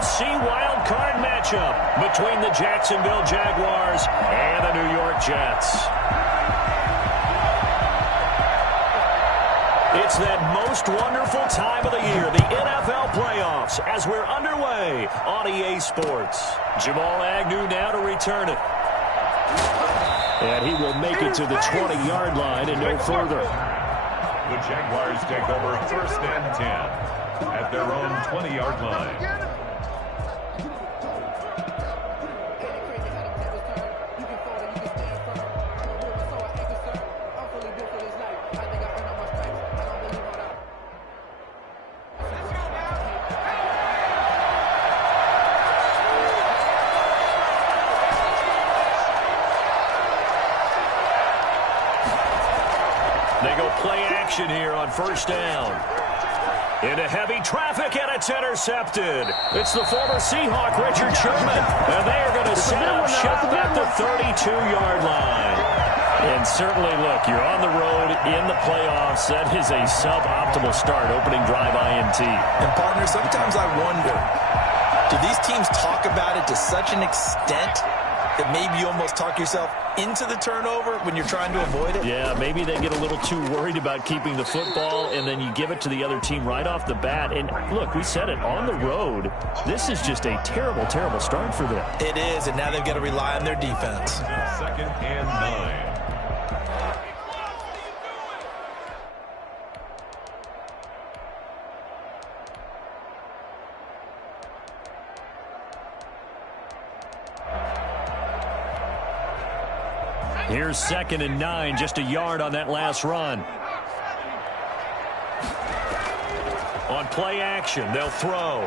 AFC wild card matchup between the Jacksonville Jaguars and the New York Jets. It's that most wonderful time of the year, the NFL playoffs, as we're underway on EA Sports. Jamal Agnew now to return it. And he will make it to the 20-yard line and no further. The Jaguars take over 1st and 10 at their own 20-yard line. They go play action here on 1st down. Into heavy traffic, and it's intercepted. It's the former Seahawk, Richard Sherman. And they are going to set up shop at the 32-yard line. And certainly, look, you're on the road in the playoffs. That is a suboptimal start, opening drive INT. And, partner, sometimes I wonder, do these teams talk about it to such an extent that maybe you almost talk yourself into the turnover when you're trying to avoid it? Yeah, maybe they get a little too worried about keeping the football, and then you give it to the other team right off the bat. And, look, we said it, on the road, this is just a terrible, terrible start for them. It is, and now they've got to rely on their defense. 2nd and 9. Here's 2nd and 9, just a yard on that last run. On play action, they'll throw.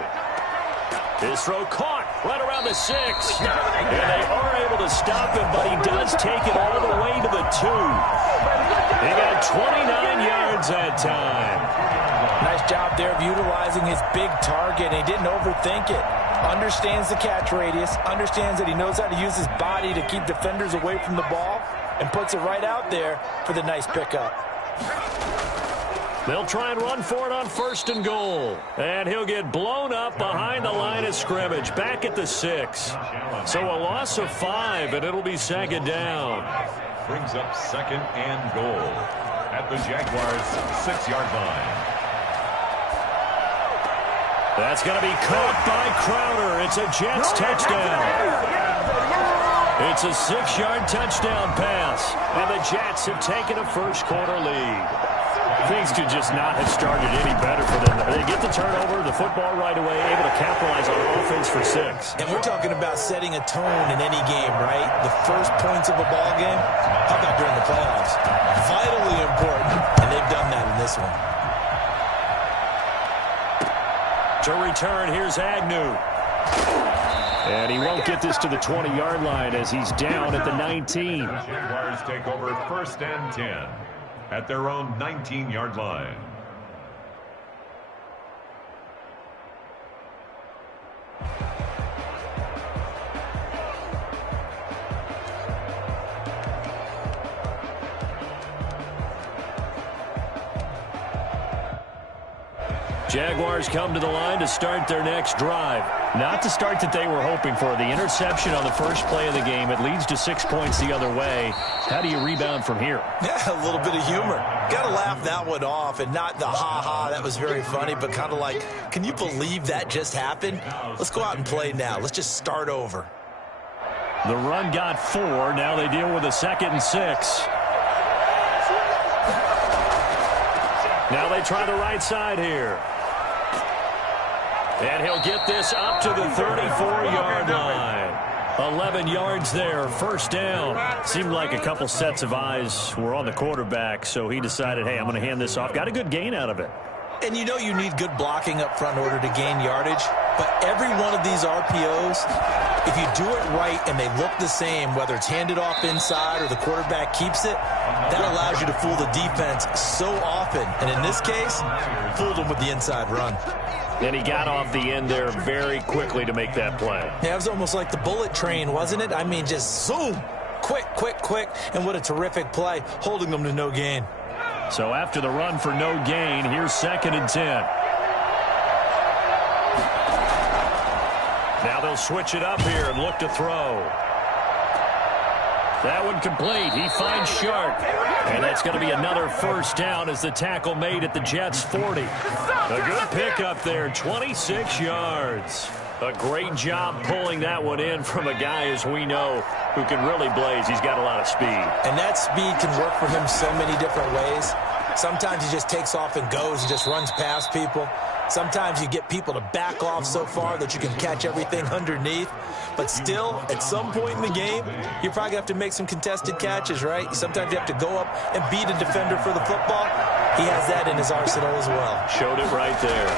His throw caught right around the 6. And they are able to stop him, but he does take it all the way to the 2. He got 29 yards that time. Nice job there of utilizing his big target, and he didn't overthink it. Understands the catch radius, understands that he knows how to use his body to keep defenders away from the ball, and puts it right out there for the nice pickup. They'll try and run for it on 1st and goal. And he'll get blown up behind the line of scrimmage, back at the 6. So a loss of 5, and it'll be 2nd down. Brings up 2nd and goal at the Jaguars' 6-yard line. That's going to be caught by Crowder. It's a Jets touchdown. It's a 6-yard touchdown pass. And the Jets have taken a first-quarter lead. Things could just not have started any better for them. They get the turnover, the football right away, able to capitalize on offense for 6. And we're talking about setting a tone in any game, right? The first points of a ball game, how about during the playoffs? Vitally important, and they've done that in this one. To return, here's Agnew. And he won't get this to the 20-yard line as he's down at the 19. The Jaguars take over 1st and 10 at their own 19-yard line. Jaguars come to the line to start their next drive. Not the start that they were hoping for. The interception on the first play of the game. It leads to 6 points the other way. How do you rebound from here? Yeah, a little bit of humor. Got to laugh that one off, and not the ha-ha, that was very funny, but kind of like, can you believe that just happened? Let's go out and play now. Let's just start over. The run got 4. Now they deal with a 2nd and 6. Now they try the right side here. And he'll get this up to the 34-yard line. 11 yards there, 1st down. Seemed like a couple sets of eyes were on the quarterback, so he decided, hey, I'm going to hand this off. Got a good gain out of it. And you know you need good blocking up front in order to gain yardage, but every one of these RPOs, if you do it right and they look the same, whether it's handed off inside or the quarterback keeps it, that allows you to fool the defense so often. And in this case, fooled them with the inside run. And he got off the end there very quickly to make that play. Yeah, it was almost like the bullet train, wasn't it? I mean, just zoom, quick, quick, quick, and what a terrific play, holding them to no gain. So after the run for no gain, here's 2nd and 10. Now they'll switch it up here and look to throw. That one complete. He finds Sharp. And that's going to be another first down as the tackle made at the Jets' 40. A good pickup there, 26 yards. A great job pulling that one in from a guy, as we know, who can really blaze. He's got a lot of speed. And that speed can work for him so many different ways. Sometimes he just takes off and goes and just runs past people. Sometimes you get people to back off so far that you can catch everything underneath. But still, at some point in the game, you're probably going to have to make some contested catches, right? Sometimes you have to go up and beat a defender for the football. He has that in his arsenal as well. Showed it right there.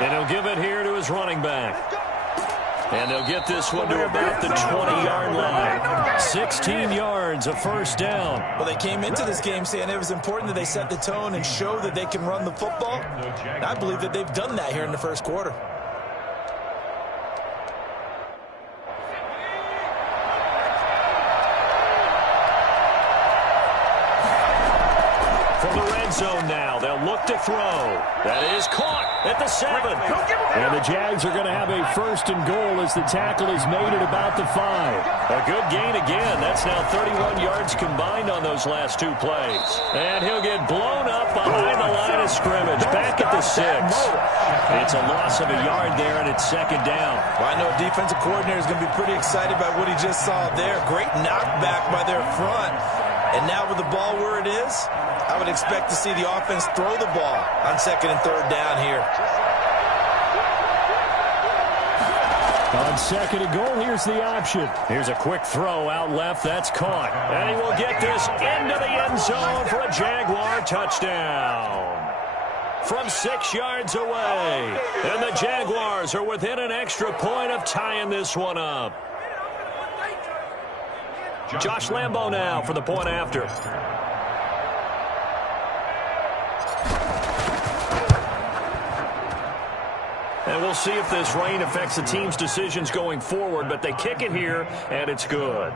And he'll give it here to his running back. And they'll get this one to about the 20-yard line. 16 yards, a first down. Well, they came into this game saying it was important that they set the tone and show that they can run the football. And I believe that they've done that here in the first quarter. From the red zone now, they'll look to throw. That is caught at the 7. And the Jags are going to have a first and goal as the tackle is made at about the 5. A good gain again. That's now 31 yards combined on those last two plays. And he'll get blown up behind the line of scrimmage. Back at the 6. It's a loss of a yard there, and it's second down. Well, I know a defensive coordinator is going to be pretty excited about what he just saw there. Great knockback by their front. And now with the ball where it is, I would expect to see the offense throw the ball on second and third down here. On second and goal, here's the option. Here's a quick throw out left. That's caught. And he will get this into the end zone for a Jaguar touchdown. From 6 yards away. And the Jaguars are within an extra point of tying this one up. Josh Lambo now for the point after. And we'll see if this rain affects the team's decisions going forward, but they kick it here, and it's good.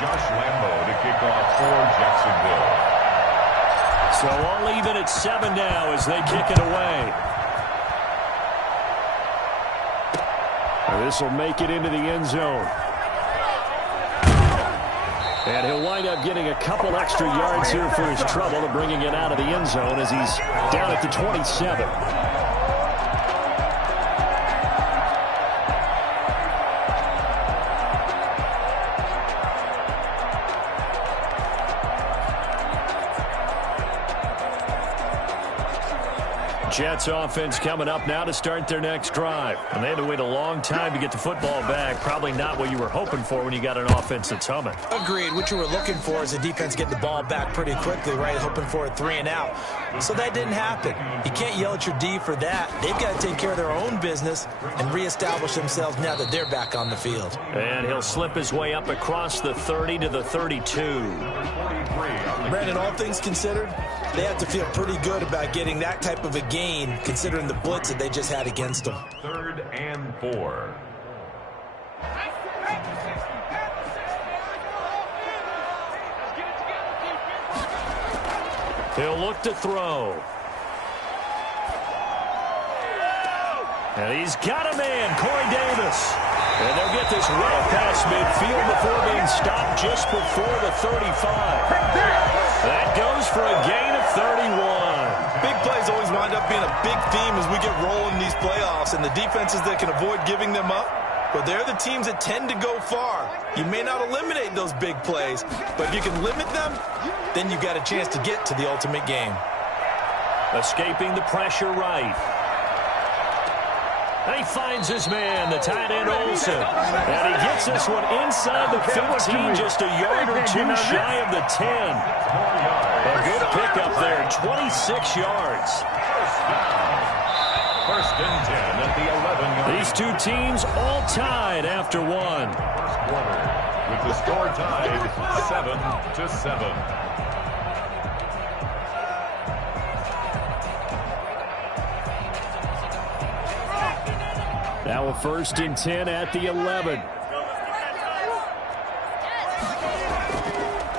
Josh Lambo to kick off for Jacksonville. So all even at 7 now as they kick it away. This will make it into the end zone. And he'll wind up getting a couple extra yards here for his trouble and bringing it out of the end zone as he's down at the 27. Jets offense coming up now to start their next drive. And they had to wait a long time to get the football back. Probably not what you were hoping for when you got an offense that's humming. Agreed. What you were looking for is the defense getting the ball back pretty quickly, right? Hoping for a 3 and out. So that didn't happen. You can't yell at your D for that. They've got to take care of their own business and reestablish themselves now that they're back on the field. And he'll slip his way up across the 30 to the 32. Brandon, all things considered, they have to feel pretty good about getting that type of a gain considering the blitz that they just had against them. 3rd and 4. He'll look to throw. And he's got a man, Corey Davis. And they'll get this well past midfield before being stopped just before the 35. That goes for a gain of 31. Big plays always wind up being a big theme as we get rolling in these playoffs, and the defenses that can avoid giving them up, but they're the teams that tend to go far. You may not eliminate those big plays, but if you can limit them, then you've got a chance to get to the ultimate game. Escaping the pressure right. And he finds his man, the tight end Olsen. And he gets this one inside the 15, just a yard or two shy of the 10. A good pickup there, 26 yards. First and 10 at the 11-yard. These two teams all tied after one. First quarter, with the score tied 7-7. Now a first and 10 at the 11.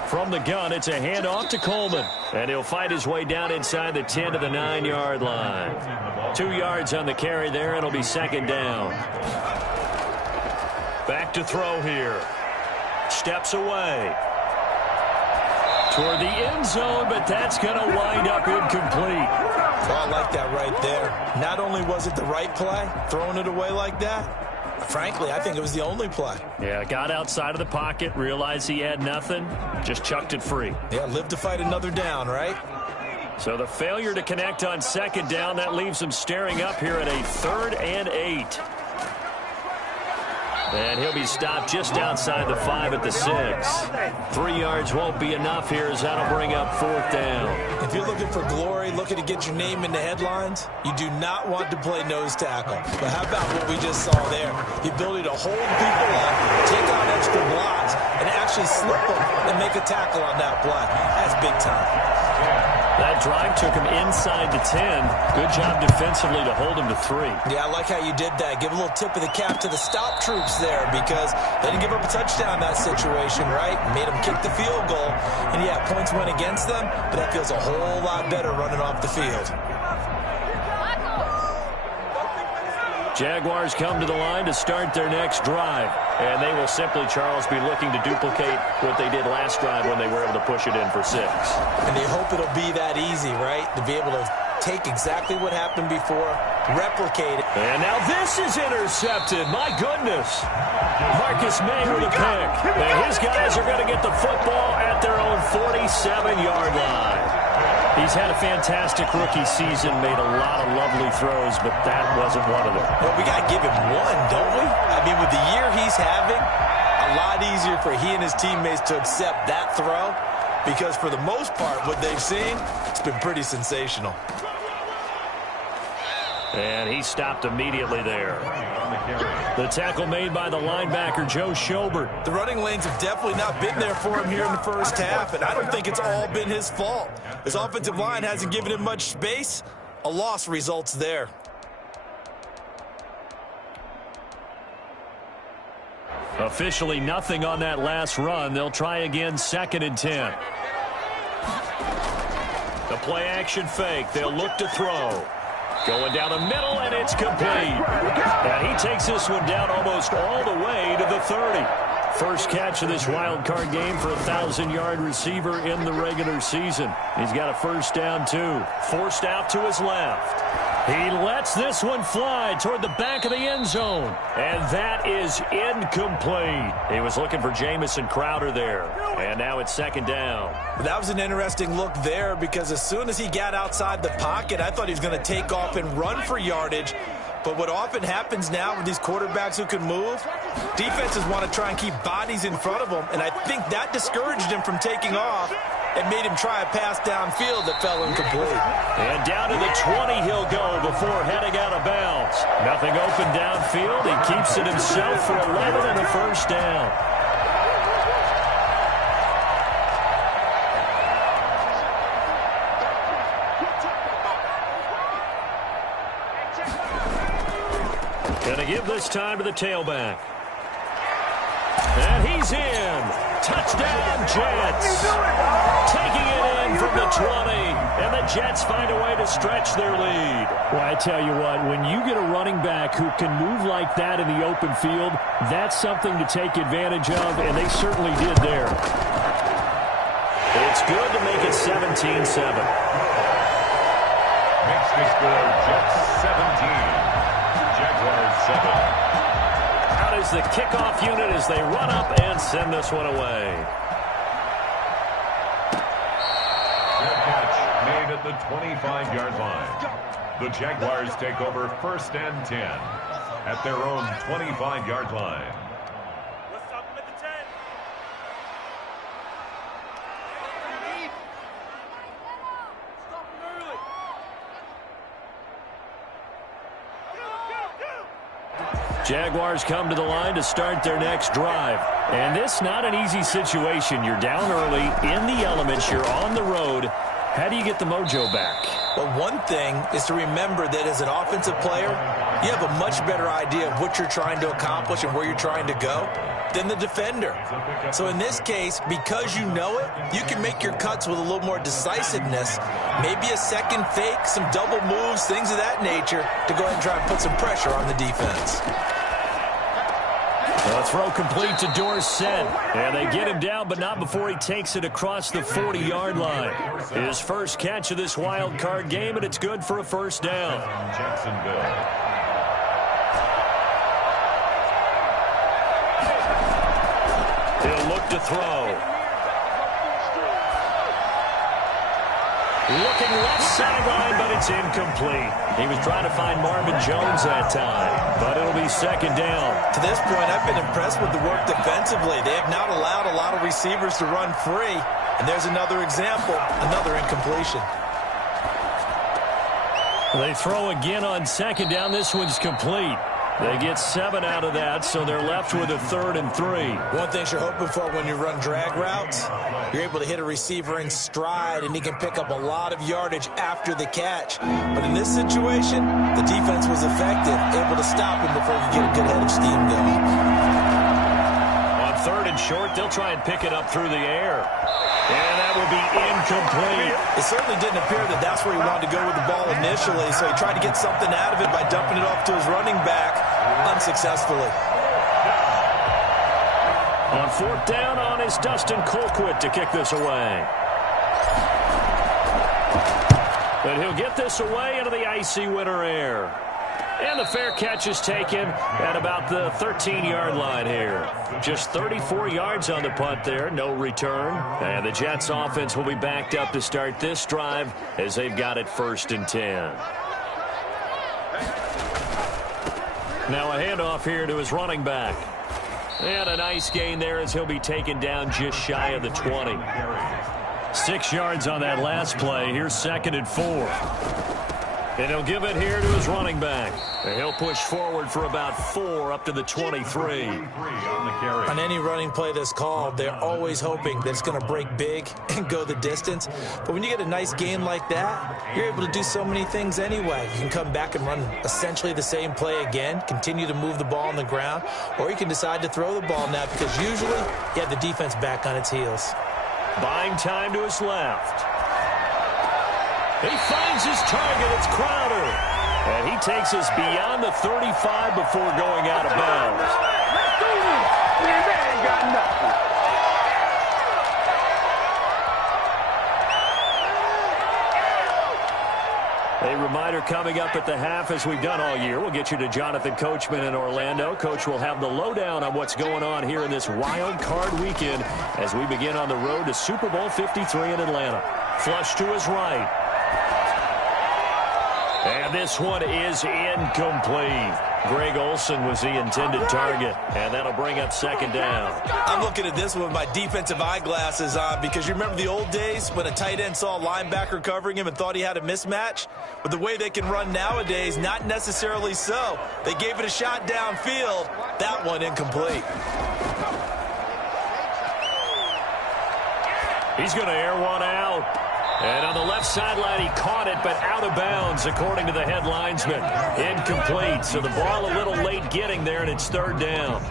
From the gun, it's a handoff to Coleman. And he'll fight his way down inside the 10 to the 9-yard line. 2 yards on the carry there, and it'll be second down. Back to throw here. Steps away. Toward the end zone, but that's going to wind up incomplete. Well, I like that right there. Not only was it the right play, throwing it away like that, frankly, I think it was the only play. Yeah, got outside of the pocket, realized he had nothing, just chucked it free. Yeah, live to fight another down, right? So the failure to connect on second down, that leaves him staring up here at a 3rd and 8. And he'll be stopped just outside the 5 at the 6. 3 yards won't be enough here as that'll bring up 4th down. If you're looking for glory, looking to get your name in the headlines, you do not want to play nose tackle. But how about what we just saw there? The ability to hold people up, take on extra blocks, and actually slip them and make a tackle on that play. That's big time. That drive took him inside the 10. Good job defensively to hold him to 3. Yeah, I like how you did that. Give a little tip of the cap to the stop troops there because they didn't give up a touchdown in that situation, right? Made them kick the field goal. And, yeah, points went against them, but that feels a whole lot better running off the field. Jaguars come to the line to start their next drive. And they will simply, Charles, be looking to duplicate what they did last drive when they were able to push it in for 6. And they hope it'll be that easy, right? To be able to take exactly what happened before, replicate it. And now this is intercepted. My goodness. Marcus May with a pick. And his guys are going to get the football at their own 47-yard line. He's had a fantastic rookie season, made a lot of lovely throws, but that wasn't one of them. Well, we got to give him one, don't we? I mean, with the year he's having, a lot easier for he and his teammates to accept that throw because for the most part, what they've seen, it's been pretty sensational. And he stopped immediately there. The tackle made by the linebacker, Joe Schobert. The running lanes have definitely not been there for him here in the first half, and I don't think it's all been his fault. His offensive line hasn't given him much space. A loss results there. Officially nothing on that last run. They'll try again, 2nd and 10. The play action fake. They'll look to throw. Going down the middle, and it's complete. And he takes this one down almost all the way to the 30. First catch of this wild card game for a 1,000-yard receiver in the regular season. He's got a first down, too. Forced out to his left. He lets this one fly toward the back of the end zone. And that is incomplete. He was looking for Jamison Crowder there. And now it's 2nd down. That was an interesting look there because as soon as he got outside the pocket, I thought he was going to take off and run for yardage. But what often happens now with these quarterbacks who can move, defenses want to try and keep bodies in front of them. And I think that discouraged him from taking off and made him try a pass downfield that fell incomplete. And down to the 20 he'll go before heading out of bounds. Nothing open downfield. He keeps it himself for 11 and a first down. Gonna give this time to the tailback. And he's in. Touchdown, Jets. Taking it in from the 20. And the Jets find a way to stretch their lead. Well, I tell you what, when you get a running back who can move like that in the open field, that's something to take advantage of, and they certainly did there. It's good to make it 17-7. Makes the score Jets 17. Jaguars 7. Out is the kickoff unit as they run up and send this one away. Good catch made at the 25-yard line. The Jaguars take over 1st and 10 at their own 25-yard line. What's up with the 10? Stop him early. Jaguars come to the line to start their next drive. And this not an easy situation. You're down early, in the elements, you're on the road. How do you get the mojo back? Well, one thing is to remember that as an offensive player, you have a much better idea of what you're trying to accomplish and where you're trying to go than the defender. So in this case, because you know it, you can make your cuts with a little more decisiveness, maybe a second fake, some double moves, things of that nature, to go ahead and try and put some pressure on the defense. A throw complete to Dorsett. And they get him down, but not before he takes it across the 40-yard line. His first catch of this wild card game, and it's good for a first down. Jacksonville. He'll look to throw. Looking left sideline, but it's incomplete. He was trying to find Marvin Jones that time, but it'll be second down. To this point, I've been impressed with the work defensively. They have not allowed a lot of receivers to run free. And there's another example, another incompletion. They throw again on second down. This one's complete. They get 7 out of that, so they're left with a 3rd and 3. One thing you're hoping for when you run drag routes, you're able to hit a receiver in stride, and he can pick up a lot of yardage after the catch. But in this situation, the defense was effective, able to stop him before you get a good head of steam going. On 3rd and short, they'll try and pick it up through the air. And that will be incomplete. It certainly didn't appear that that's where he wanted to go with the ball initially, so he tried to get something out of it by dumping it off to his running back unsuccessfully. On 4th down on is Dustin Colquitt to kick this away. But he'll get this away into the icy winter air. And the fair catch is taken at about the 13-yard line here. Just 34 yards on the punt there, no return. And the Jets offense will be backed up to start this drive as they've got it 1st and 10. Now a handoff here to his running back. And a nice gain there as he'll be taken down just shy of the 20. 6 yards on that last play. Here's 2nd and 4. And he'll give it here to his running back. And he'll push forward for about 4 up to the 23. On any running play that's called, they're always hoping that it's going to break big and go the distance. But when you get a nice gain like that, you're able to do so many things anyway. You can come back and run essentially the same play again, continue to move the ball on the ground, or you can decide to throw the ball now because usually you have the defense back on its heels. Buying time to his left. He finds his target. It's Crowder. And he takes us beyond the 35 before going out of bounds. A reminder coming up at the half, as we've done all year. We'll get you to Jonathan Coachman in Orlando. Coach will have the lowdown on what's going on here in this wild card weekend as we begin on the road to Super Bowl 53 in Atlanta. Flush to his right. And this one is incomplete. Greg Olsen was the intended target, and that'll bring up 2nd down. I'm looking at this one with my defensive eyeglasses on because you remember the old days when a tight end saw a linebacker covering him and thought he had a mismatch? But the way they can run nowadays, not necessarily so. They gave it a shot downfield. That one incomplete. He's going to air one out. And on the left sideline, he caught it, but out of bounds, according to the head linesman. Incomplete, so the ball a little late getting there, and it's 3rd down.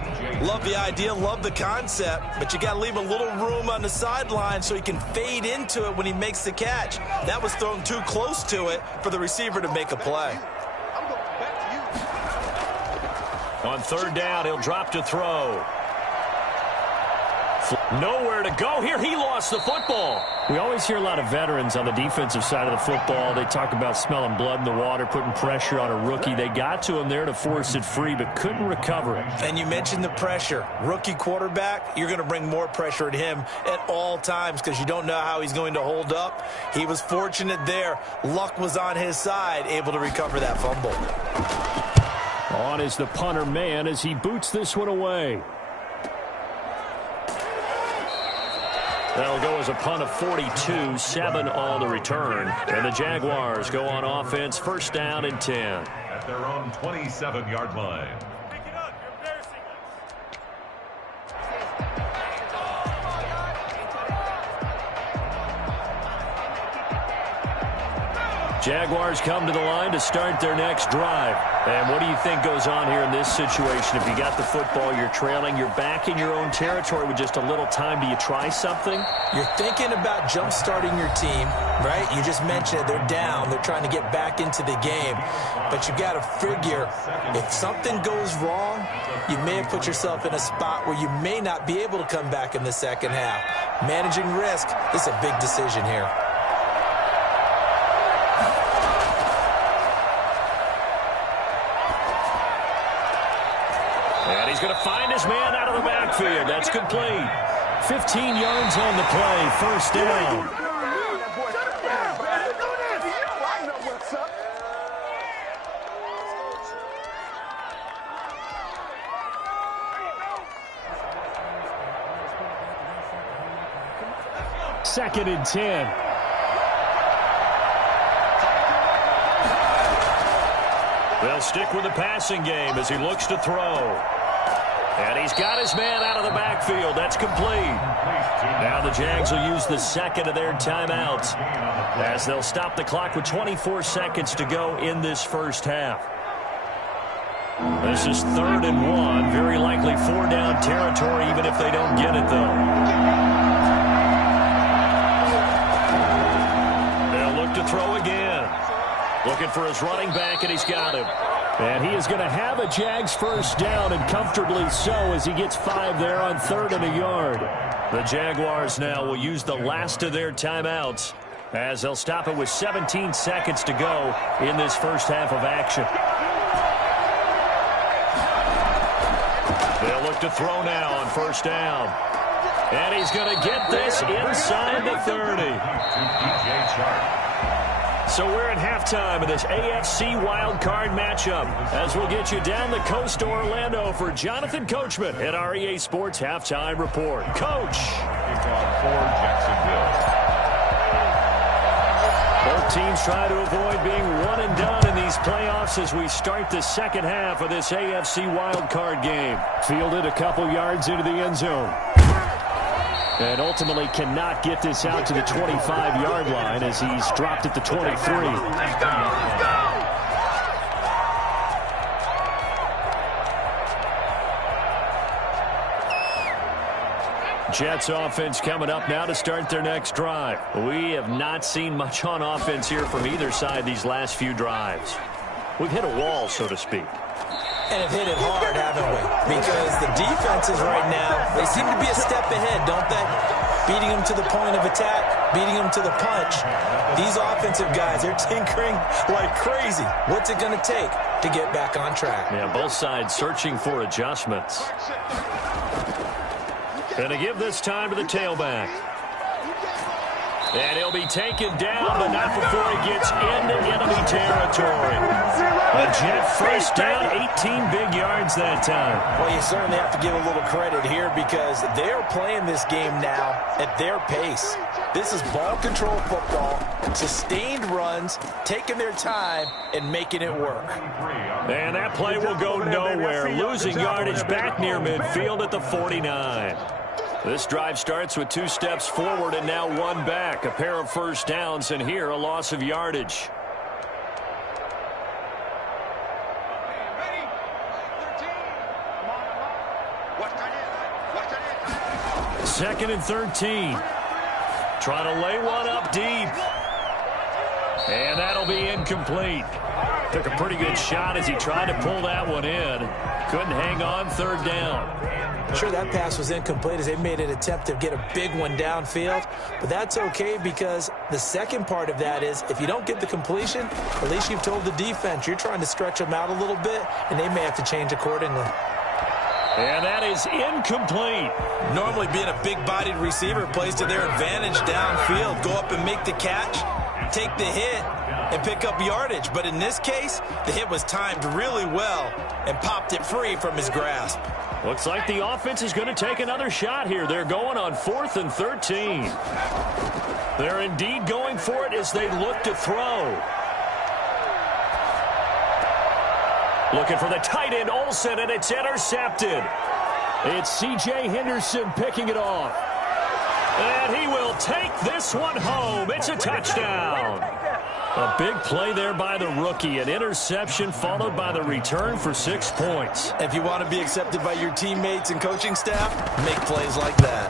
Love the idea, love the concept, but you got to leave a little room on the sideline so he can fade into it when he makes the catch. That was thrown too close to it for the receiver to make a play. On 3rd down, he'll drop to throw. Nowhere to go here. He lost the football. We always hear a lot of veterans on the defensive side of the football. They talk about smelling blood in the water, putting pressure on a rookie. They got to him there to force it free, but couldn't recover it. And you mentioned the pressure. Rookie quarterback, you're going to bring more pressure at him at all times because you don't know how he's going to hold up. He was fortunate there. Luck was on his side, able to recover that fumble. On is the punter man as he boots this one away. That'll go as a punt of 42, 7 on the return. And the Jaguars go on offense, 1st down and 10. At their own 27-yard line. Pick it up. You're embarrassing us. Jaguars come to the line to start their next drive. And what do you think goes on here in this situation? If you got the football, you're trailing, you're back in your own territory with just a little time. Do you try something? You're thinking about jump-starting your team, right? You just mentioned it. They're down. They're trying to get back into the game. But you got to figure, if something goes wrong, you may have put yourself in a spot where you may not be able to come back in the second half. Managing risk is a big decision here. And he's going to find his man out of the backfield. That's complete. 15 yards on the play. First down. Second and 10. They'll stick with the passing game as he looks to throw. And he's got his man out of the backfield. That's complete. Now the Jags will use the second of their timeouts as they'll stop the clock with 24 seconds to go in this first half. This is 3rd and 1. Very likely 4-down territory, even if they don't get it, though. They'll look to throw again. Looking for his running back, and he's got him. And he is going to have a Jags first down, and comfortably so, as he gets 5 there on 3rd and a yard. The Jaguars now will use the last of their timeouts as they'll stop it with 17 seconds to go in this first half of action. They'll look to throw now on first down. And he's going to get this inside the 30. So we're at halftime of this AFC wildcard matchup as we'll get you down the coast to Orlando for Jonathan Coachman at our EA Sports Halftime Report. Coach. For Jacksonville. Both teams try to avoid being one and done in these playoffs as we start the second half of this AFC wildcard game. Fielded a couple yards into the end zone. And ultimately cannot get this out to the 25-yard line as he's dropped at the 23. Let's go! Let's go! Jets offense coming up now to start their next drive. We have not seen much on offense here from either side these last few drives. We've hit a wall, so to speak. And have hit it hard, haven't we? Because the defenses right now, they seem to be a step ahead, don't they? Beating them to the point of attack, beating them to the punch. These offensive guys, they're tinkering like crazy. What's it going to take to get back on track? Yeah, both sides searching for adjustments. And to give this time to the tailback. And he'll be taken down, but not before he gets into enemy territory. A Jet first down, 18 big yards that time. Well, you certainly have to give a little credit here because they're playing this game now at their pace. This is ball control football, sustained runs, taking their time and making it work. And that play will go nowhere, losing yardage back near midfield at the 49. This drive starts with 2 steps forward and now 1 back. A pair of first downs, and here a loss of yardage. Second and 13. Trying to lay one up deep. And that'll be incomplete. Took a pretty good shot as he tried to pull that one in. Couldn't hang on, 3rd down. Sure, that pass was incomplete as they made an attempt to get a big one downfield. But that's okay because the second part of that is if you don't get the completion, at least you've told the defense you're trying to stretch them out a little bit, and they may have to change accordingly. And that is incomplete. Normally being a big-bodied receiver plays to their advantage downfield. Go up and make the catch, take the hit, and pick up yardage. But in this case, the hit was timed really well and popped it free from his grasp. Looks like the offense is going to take another shot here. They're going on 4th and 13. They're indeed going for it as they look to throw. Looking for the tight end, Olsen, and it's intercepted. It's C.J. Henderson picking it off. And he will take this one home. It's a touchdown. A big play there by the rookie. An interception followed by the return for 6 points. If you want to be accepted by your teammates and coaching staff, make plays like that.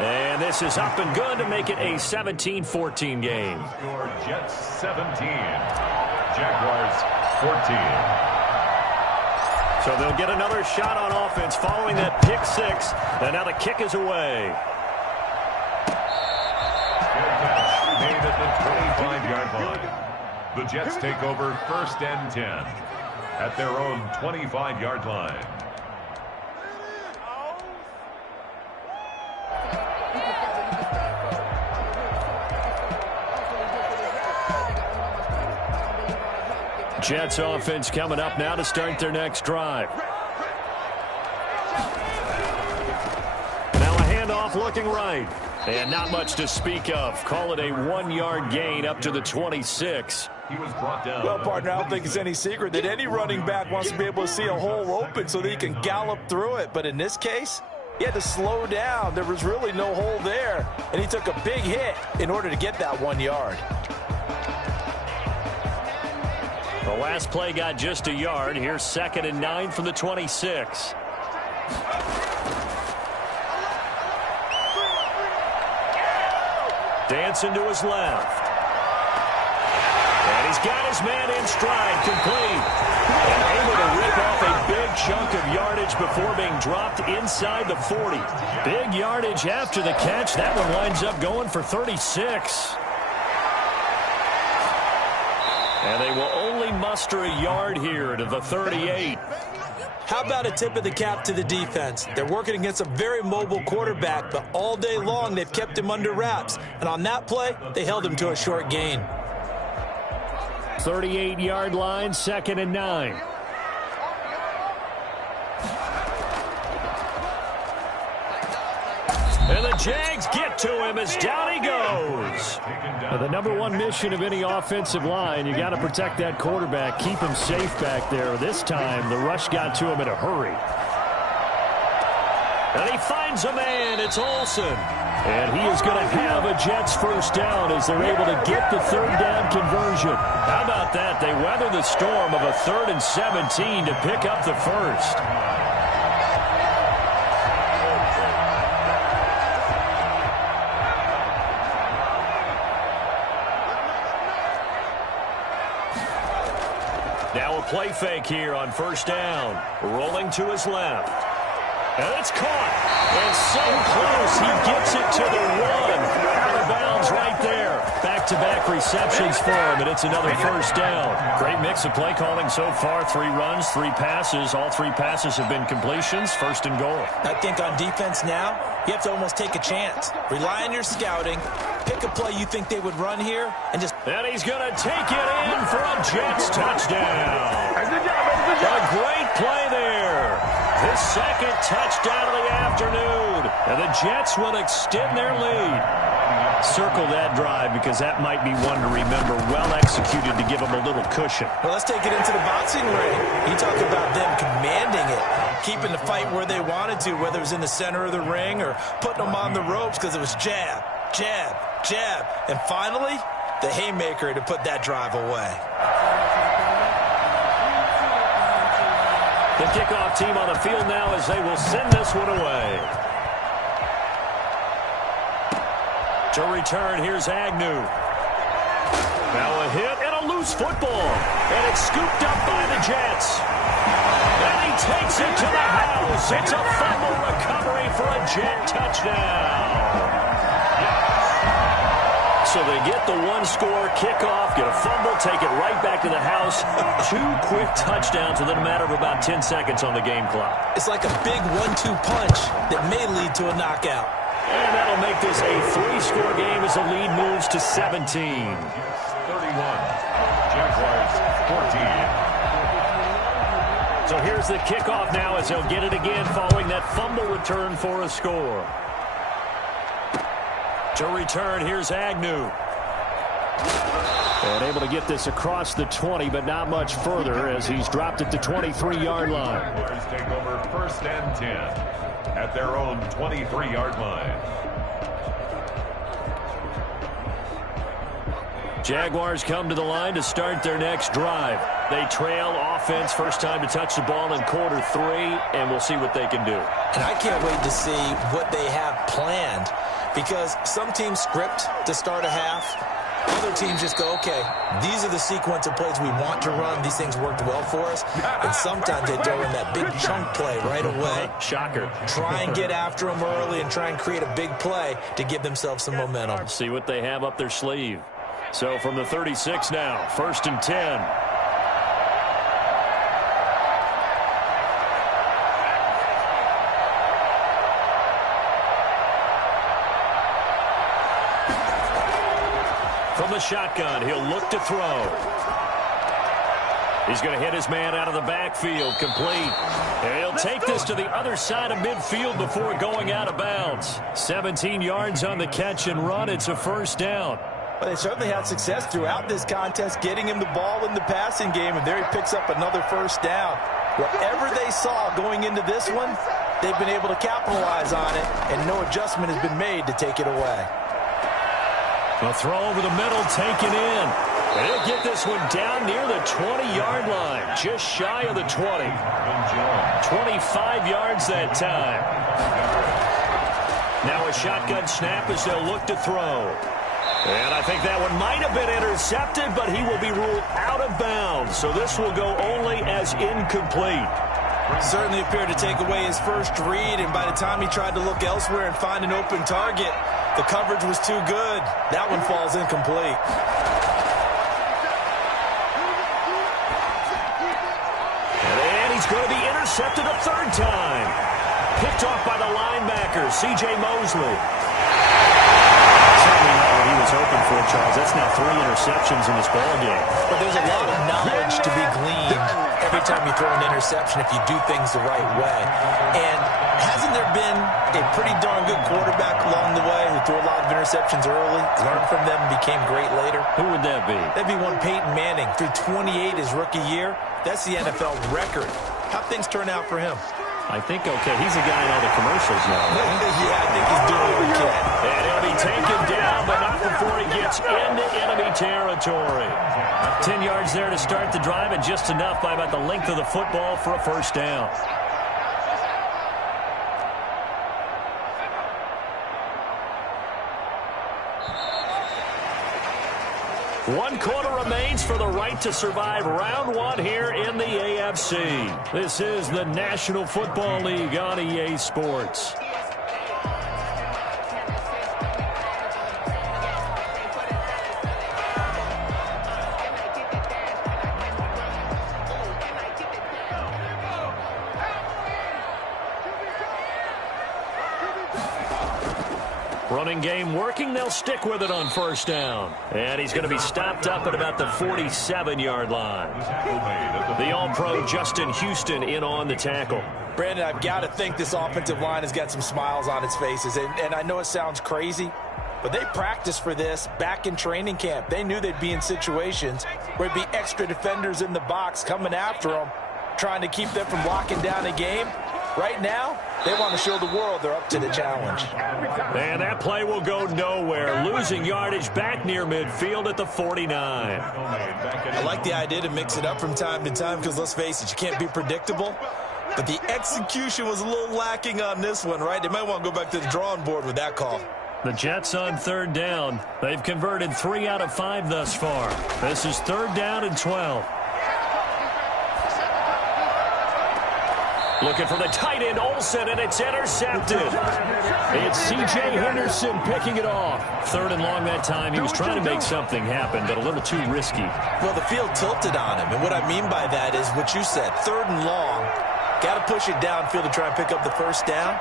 And this is up and good to make it a 17-14 game. Score Jets 17, Jaguars 14. So they'll get another shot on offense following that pick six. And now the kick is away. Made at the 25-yard line. The Jets take over 1st and 10 at their own 25-yard line. Jets offense coming up now to start their next drive. Now a handoff looking right. And not much to speak of. Call it a 1-yard gain up to the 26. He was brought down. Well, partner, I don't think it's any secret that any running back wants to be able to see a hole open so that he can gallop through it. But in this case, he had to slow down. There was really no hole there. And he took a big hit in order to get that 1 yard. The last play got just a yard. Here's 2nd and 9 from the 26. Dancing to his left. And he's got his man in stride, complete. And able to rip off a big chunk of yardage before being dropped inside the 40. Big yardage after the catch. That one winds up going for 36. And they will only muster a yard here to the 38. How about a tip of the cap to the defense? They're working against a very mobile quarterback, but all day long they've kept him under wraps. And on that play, they held him to a short gain. 38-yard line, 2nd and 9. And the Jags get to him as down he goes. Now, the number one mission of any offensive line, you got to protect that quarterback, keep him safe back there. This time, the rush got to him in a hurry. And he finds a man. It's Olsen. And he is going to have a Jets first down as they're able to get the 3rd down conversion. How about that? They weather the storm of a 3rd and 17 to pick up the first. Now a play fake here on 1st down. Rolling to his left. And it's caught. And so close. He gets it to the 1. Out of bounds right there. Back-to-back receptions for him, and it's another first down. Great mix of play calling so far. 3 runs, 3 passes. All 3 passes have been completions. 1st and goal. I think on defense now, you have to almost take a chance. Rely on your scouting. Pick a play you think they would run here, and just... And he's going to take it in for a Jets touchdown. A great play there. His 2nd touchdown of the afternoon. And the Jets will extend their lead. Circle that drive because that might be one to remember. Well executed to give them a little cushion. Well, let's take it into the boxing ring. You talk about them commanding it, keeping the fight where they wanted to, whether it was in the center of the ring or putting them on the ropes because it was jab, jab, jab. And finally, the haymaker to put that drive away. The kickoff team on the field now as they will send this one away. To return, here's Agnew. Now a hit and a loose football. And it's scooped up by the Jets. And he takes it to the house. It's a fumble recovery for a Jet touchdown. So they get the 1-score kickoff, get a fumble, take it right back to the house. 2 quick touchdowns within a matter of about 10 seconds on the game clock. It's like a big 1-2 punch that may lead to a knockout. And that'll make this a 3-score game as the lead moves to 17. 31, Jaguars 14. So here's the kickoff now as they'll get it again following that fumble return for a score. To return, here's Agnew. And able to get this across the 20, but not much further as he's dropped at the 23-yard line. Jaguars take over 1st and 10 at their own 23-yard line. Jaguars come to the line to start their next drive. They trail offense, first time to touch the ball in quarter 3, and we'll see what they can do. And I can't wait to see what they have planned, because some teams script to start a half. Other teams just go, okay, these are the sequence of plays we want to run. These things worked well for us. And sometimes they throw in that big chunk play right away. Shocker. Try and get after them early and try and create a big play to give themselves some momentum. See what they have up their sleeve. So from the 36 now, 1st and 10. From the shotgun, he'll look to throw. He's going to hit his man out of the backfield, complete. And he'll take this to the other side of midfield before going out of bounds. 17 yards on the catch and run. It's a first down. Well, they certainly had success throughout this contest, getting him the ball in the passing game, and there he picks up another first down. Whatever they saw going into this one, they've been able to capitalize on it, and no adjustment has been made to take it away. A throw over the middle, taken in. And he'll get this one down near the 20-yard line, just shy of the 20. 25 yards that time. Now a shotgun snap as they'll look to throw. And I think that one might have been intercepted, but he will be ruled out of bounds. So this will go only as incomplete. Certainly appeared to take away his first read, and by the time he tried to look elsewhere and find an open target, the coverage was too good. That one falls incomplete. And he's going to be intercepted a third time. Picked off by the linebacker, C.J. Mosley. Certainly not what he was hoping for, Charles. That's now 3 interceptions in this ballgame. But there's a lot of knowledge to be gleaned every time you throw an interception if you do things the right way. And hasn't there been a pretty darn good quarterback along the way who threw a lot of interceptions early, learned from them, and became great later? Who would that be? That'd be one Peyton Manning. Threw 28 his rookie year. That's the NFL record. How'd things turn out for him? I think, okay, he's a guy in all the commercials now. Yeah, I think he's doing okay. And he'll be taken down, but not before he gets into enemy territory. 10 yards there to start the drive, and just enough by about the length of the football for a first down. One quarter remains for the right to survive round 1 here in the AFC. This is the National Football League on EA Sports. Running game working. They'll stick with it on first down. And he's going to be stopped up at about the 47-yard line. The All-Pro Justin Houston in on the tackle. Brandon, I've got to think this offensive line has got some smiles on its faces. And I know it sounds crazy, but they practiced for this back in training camp. They knew they'd be in situations where it'd be extra defenders in the box coming after them, trying to keep them from locking down a game. Right now, they want to show the world they're up to the challenge. And that play will go nowhere. Losing yardage back near midfield at the 49. I like the idea to mix it up from time to time because, let's face it, you can't be predictable. But the execution was a little lacking on this one, right? They might want to go back to the drawing board with that call. The Jets on third down. They've converted 3 out of 5 thus far. This is 3rd down and 12. Looking for the tight end, Olsen, and it's intercepted. It's C.J. Henderson picking it off. 3rd and long that time. He was trying to make something happen, but a little too risky. Well, the field tilted on him, and what I mean by that is what you said. 3rd and long, got to push it downfield to try and pick up the first down.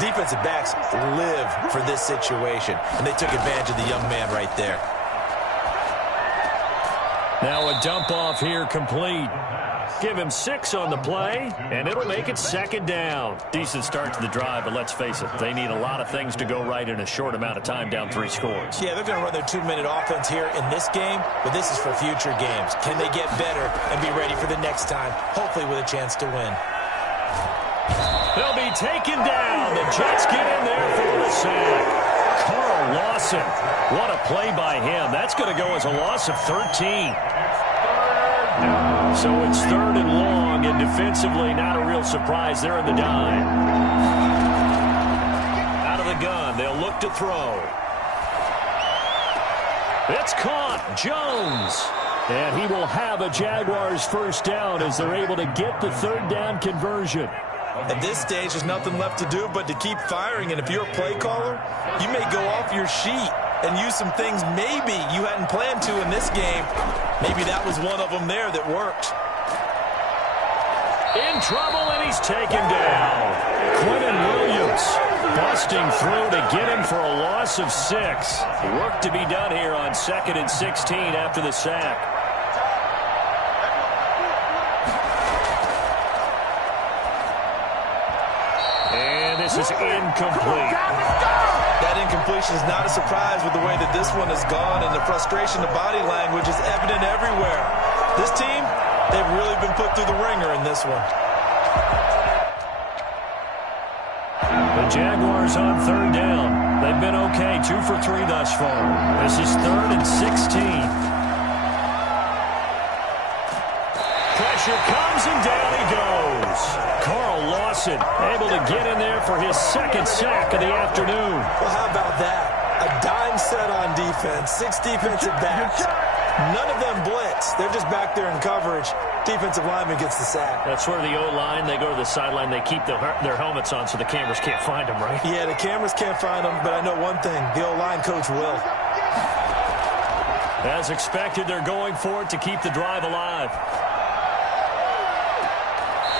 Defensive backs live for this situation, and they took advantage of the young man right there. Now a dump off here complete. Give him 6 on the play, and it'll make it 2nd down. Decent start to the drive, but let's face it, they need a lot of things to go right in a short amount of time, down 3 scores. Yeah, they're going to run their 2-minute offense here in this game, but this is for future games. Can they get better and be ready for the next time, hopefully with a chance to win? They'll be taken down. The Jets get in there for the sack. Carl Lawson Lawson. What a play by him. That's going to go as a loss of 13. So it's 3rd and long, and defensively not a real surprise. They're in the dime. Out of the gun, they'll look to throw. It's caught. Jones. And he will have a Jaguars first down as they're able to get the 3rd down conversion. At this stage, there's nothing left to do but to keep firing. And if you're a play caller, you may go off your sheet and use some things maybe you hadn't planned to in this game. Maybe that was one of them there that worked. In trouble, and he's taken down. Quentin Williams busting through to get him for a loss of 6. Work to be done here on 2nd and 16 after the sack. And this is incomplete. That incompletion is not a surprise with the way that this one has gone, and the frustration, the body language is evident everywhere. This team, they've really been put through the ringer in this one. The Jaguars on 3rd down. They've been okay, 2 for 3 thus far. This is 3rd and 16. Pressure comes, and down he goes. Carl Lawson able to get in there for his 2nd sack of the afternoon. Well, how about that? A dime set on defense, 6 defensive backs. None of them blitz. They're just back there in coverage. Defensive lineman gets the sack. That's where the O-line, they go to the sideline, they keep their helmets on so the cameras can't find them, right? Yeah, the cameras can't find them, but I know one thing. The O-line coach will. As expected, they're going for it to keep the drive alive.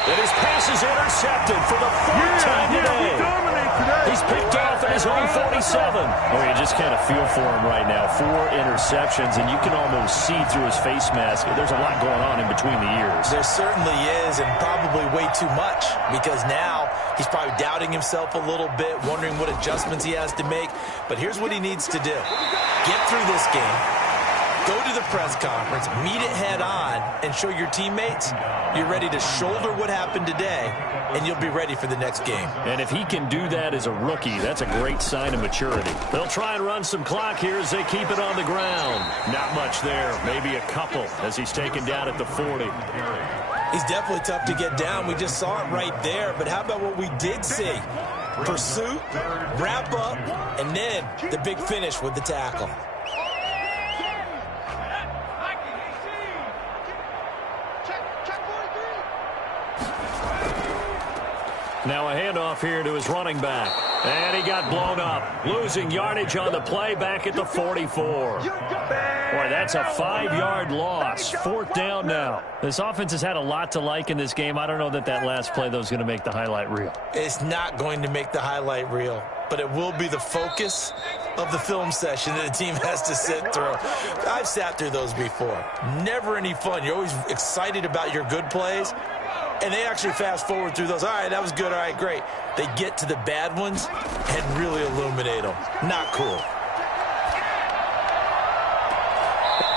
And his pass is intercepted for the 4th time today. He's picked off at his own 47. Well, you just kind of feel for him right now. 4 interceptions, and you can almost see through his face mask. There's a lot going on in between the ears. There certainly is, and probably way too much, because now he's probably doubting himself a little bit, wondering what adjustments he has to make. But here's what he needs to do. Get through this game. Go to the press conference, meet it head on, and show your teammates you're ready to shoulder what happened today, and you'll be ready for the next game. And if he can do that as a rookie, that's a great sign of maturity. They'll try and run some clock here as they keep it on the ground. Not much there, maybe a couple as he's taken down at the 40. He's definitely tough to get down. We just saw it right there, but how about what we did see? Pursuit, wrap up, and then the big finish with the tackle. Now a handoff here to his running back. And he got blown up. Losing yardage on the play back at the 44. Boy, that's a 5-yard loss. 4th down now. This offense has had a lot to like in this game. I don't know that last play, though, is going to make the highlight reel. It's not going to make the highlight reel, but it will be the focus of the film session that the team has to sit through. I've sat through those before. Never any fun. You're always excited about your good plays. And they actually fast forward through those. All right, that was good. All right, great. They get to the bad ones and really illuminate them. Not cool.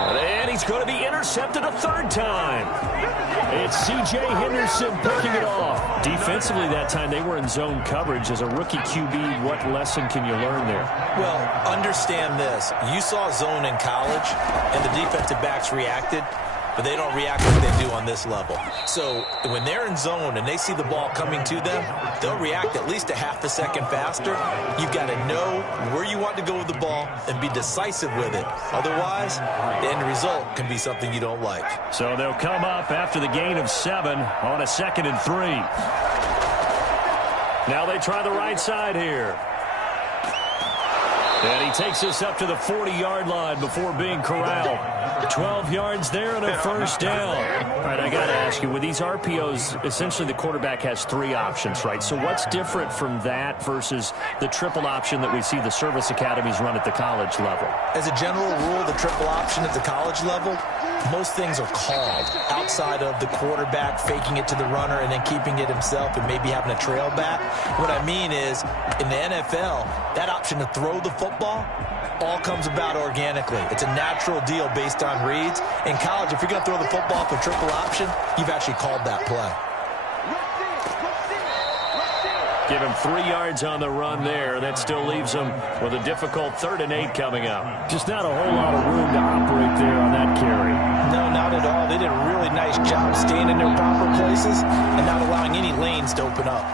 And he's going to be intercepted a 3rd time. It's C.J. Henderson picking it off. Defensively that time, they were in zone coverage. As a rookie QB, what lesson can you learn there? Well, understand this. You saw zone in college, and the defensive backs reacted, but they don't react like they do on this level. So when they're in zone and they see the ball coming to them, they'll react at least a half a second faster. You've got to know where you want to go with the ball and be decisive with it. Otherwise, the end result can be something you don't like. So they'll come up after the gain of 7 on a 2nd and 3. Now they try the right side here. And he takes us up to the 40-yard line before being corralled. 12 yards there and a 1st down. All right, I got to ask you, with these RPOs, essentially the quarterback has 3 options, right? So what's different from that versus the triple option that we see the service academies run at the college level? As a general rule, the triple option at the college level, most things are called outside of the quarterback faking it to the runner and then keeping it himself and maybe having a trail back. What I mean is, in the NFL, that option to throw the football all comes about organically. It's a natural deal based on reads. In college, if you're going to throw the football for triple option, you've actually called that play. Give him 3 yards on the run there. That still leaves him with a difficult 3rd and 8 coming up. Just not a whole lot of room to operate there on that carry. No, not at all. They did a really nice job staying in their proper places and not allowing any lanes to open up.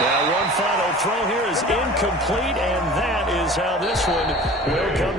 Now, one final throw here is incomplete, and that is how this one will come